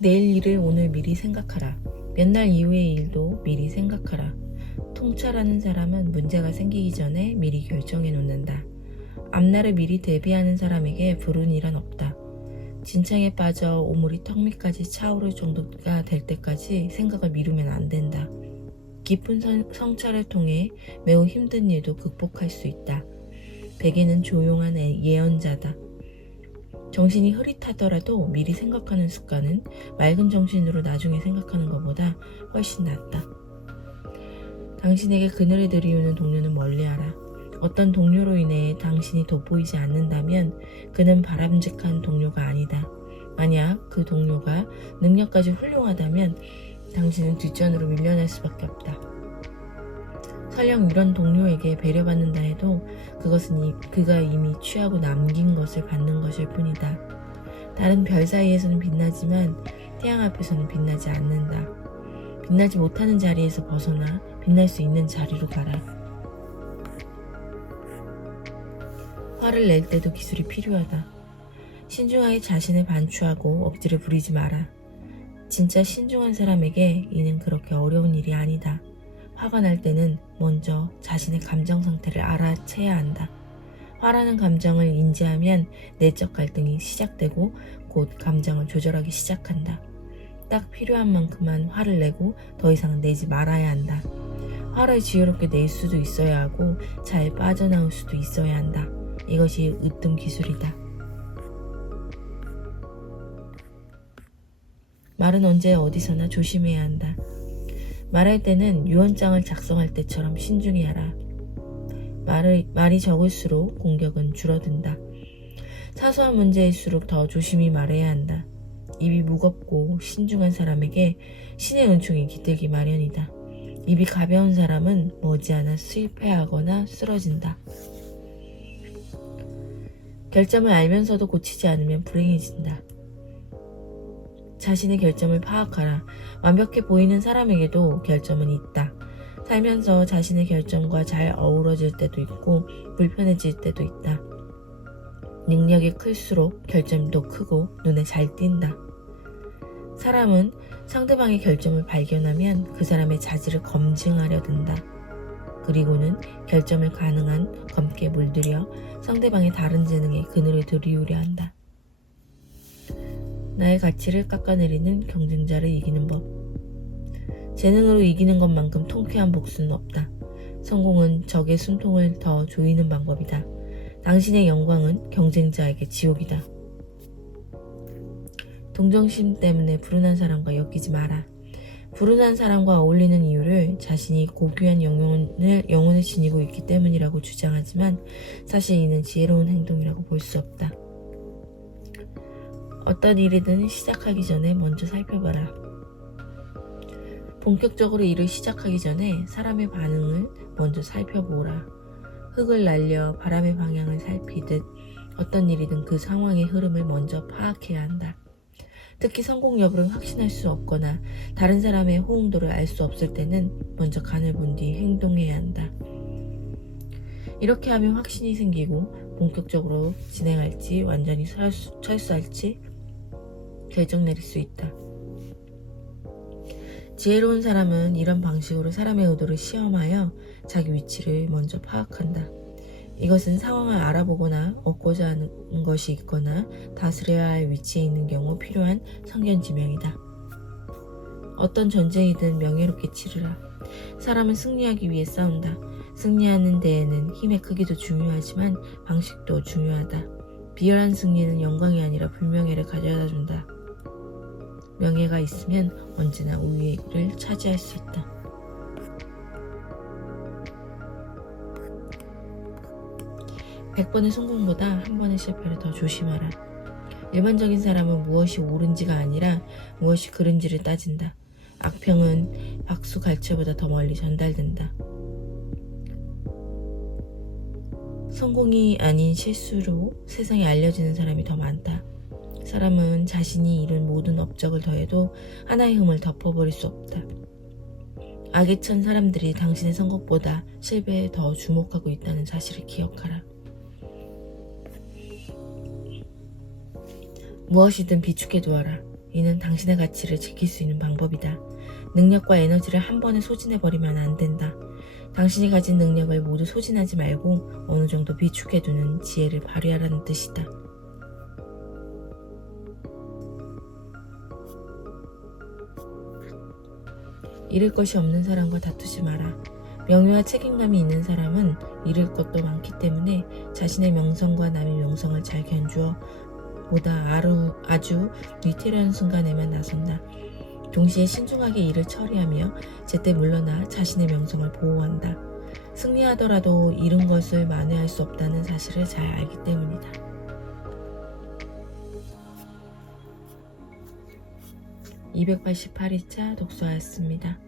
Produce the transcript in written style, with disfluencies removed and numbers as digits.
내일 일을 오늘 미리 생각하라. 몇 날 이후의 일도 미리 생각하라. 통찰하는 사람은 문제가 생기기 전에 미리 결정해 놓는다. 앞날을 미리 대비하는 사람에게 불운 일은 없다. 진창에 빠져 오물이 턱 밑까지 차오를 정도가 될 때까지 생각을 미루면 안 된다. 깊은 성찰을 통해 매우 힘든 일도 극복할 수 있다. 베개는 조용한 예언자다. 정신이 흐릿하더라도 미리 생각하는 습관은 맑은 정신으로 나중에 생각하는 것보다 훨씬 낫다. 당신에게 그늘을 들이우는 동료는 멀리하라. 어떤 동료로 인해 당신이 돋보이지 않는다면 그는 바람직한 동료가 아니다. 만약 그 동료가 능력까지 훌륭하다면 당신은 뒷전으로 밀려날 수밖에 없다. 설령 이런 동료에게 배려받는다 해도 그것은 그가 이미 취하고 남긴 것을 받는 것일 뿐이다. 다른 별 사이에서는 빛나지만 태양 앞에서는 빛나지 않는다. 빛나지 못하는 자리에서 벗어나 빛날 수 있는 자리로 가라. 화를 낼 때도 기술이 필요하다. 신중하게 자신을 반추하고 억지를 부리지 마라. 진짜 신중한 사람에게 이는 그렇게 어려운 일이 아니다. 화가 날 때는 먼저 자신의 감정 상태를 알아채야 한다. 화라는 감정을 인지하면 내적 갈등이 시작되고 곧 감정을 조절하기 시작한다. 딱 필요한 만큼만 화를 내고 더 이상 내지 말아야 한다. 화를 지혜롭게 낼 수도 있어야 하고 잘 빠져나올 수도 있어야 한다. 이것이 으뜸 기술이다. 말은 언제 어디서나 조심해야 한다. 말할 때는 유언장을 작성할 때처럼 신중히 하라. 말이 적을수록 공격은 줄어든다. 사소한 문제일수록 더 조심히 말해야 한다. 입이 무겁고 신중한 사람에게 신의 은총이 깃들기 마련이다. 입이 가벼운 사람은 머지않아 실패하거나 쓰러진다. 결점을 알면서도 고치지 않으면 불행해진다. 자신의 결점을 파악하라. 완벽해 보이는 사람에게도 결점은 있다. 살면서 자신의 결점과 잘 어우러질 때도 있고 불편해질 때도 있다. 능력이 클수록 결점도 크고 눈에 잘 띈다. 사람은 상대방의 결점을 발견하면 그 사람의 자질을 검증하려 든다. 그리고는 결점을 가능한 검게 물들여 상대방의 다른 재능에 그늘을 들이우려 한다. 나의 가치를 깎아내리는 경쟁자를 이기는 법. 재능으로 이기는 것만큼 통쾌한 복수는 없다. 성공은 적의 숨통을 더 조이는 방법이다. 당신의 영광은 경쟁자에게 지옥이다. 동정심 때문에 불운한 사람과 엮이지 마라. 불운한 사람과 어울리는 이유를 자신이 고귀한 영혼을 지니고 있기 때문이라고 주장하지만 사실 이는 지혜로운 행동이라고 볼 수 없다. 어떤 일이든 시작하기 전에 먼저 살펴봐라. 본격적으로 일을 시작하기 전에 사람의 반응을 먼저 살펴보라. 흙을 날려 바람의 방향을 살피듯 어떤 일이든 그 상황의 흐름을 먼저 파악해야 한다. 특히 성공 여부를 확신할 수 없거나 다른 사람의 호응도를 알 수 없을 때는 먼저 간을 본 뒤 행동해야 한다. 이렇게 하면 확신이 생기고 본격적으로 진행할지 완전히 철수할지 결정 내릴 수 있다. 지혜로운 사람은 이런 방식으로 사람의 의도를 시험하여 자기 위치를 먼저 파악한다. 이것은 상황을 알아보거나 얻고자 하는 것이 있거나 다스려야 할 위치에 있는 경우 필요한 성견지명이다. 어떤 전쟁이든 명예롭게 치르라. 사람은 승리하기 위해 싸운다. 승리하는 데에는 힘의 크기도 중요하지만 방식도 중요하다. 비열한 승리는 영광이 아니라 불명예를 가져다 준다. 명예가 있으면 언제나 우위를 차지할 수 있다. 백 번의 성공보다 한 번의 실패를 더 조심하라. 일반적인 사람은 무엇이 옳은지가 아니라 무엇이 그른지를 따진다. 악평은 박수 갈채보다 더 멀리 전달된다. 성공이 아닌 실수로 세상에 알려지는 사람이 더 많다. 사람은 자신이 이룬 모든 업적을 더해도 하나의 흠을 덮어버릴 수 없다. 악에 찬 사람들이 당신의 성공보다 실패에 더 주목하고 있다는 사실을 기억하라. 무엇이든 비축해 두어라. 이는 당신의 가치를 지킬 수 있는 방법이다. 능력과 에너지를 한 번에 소진해버리면 안 된다. 당신이 가진 능력을 모두 소진하지 말고 어느 정도 비축해두는 지혜를 발휘하라는 뜻이다. 잃을 것이 없는 사람과 다투지 마라. 명예와 책임감이 있는 사람은 잃을 것도 많기 때문에 자신의 명성과 남의 명성을 잘 견주어 보다 아주 위태로운 순간에만 나선다. 동시에 신중하게 일을 처리하며 제때 물러나 자신의 명성을 보호한다. 승리하더라도 잃은 것을 만회할 수 없다는 사실을 잘 알기 때문이다. 288일차 독서였습니다.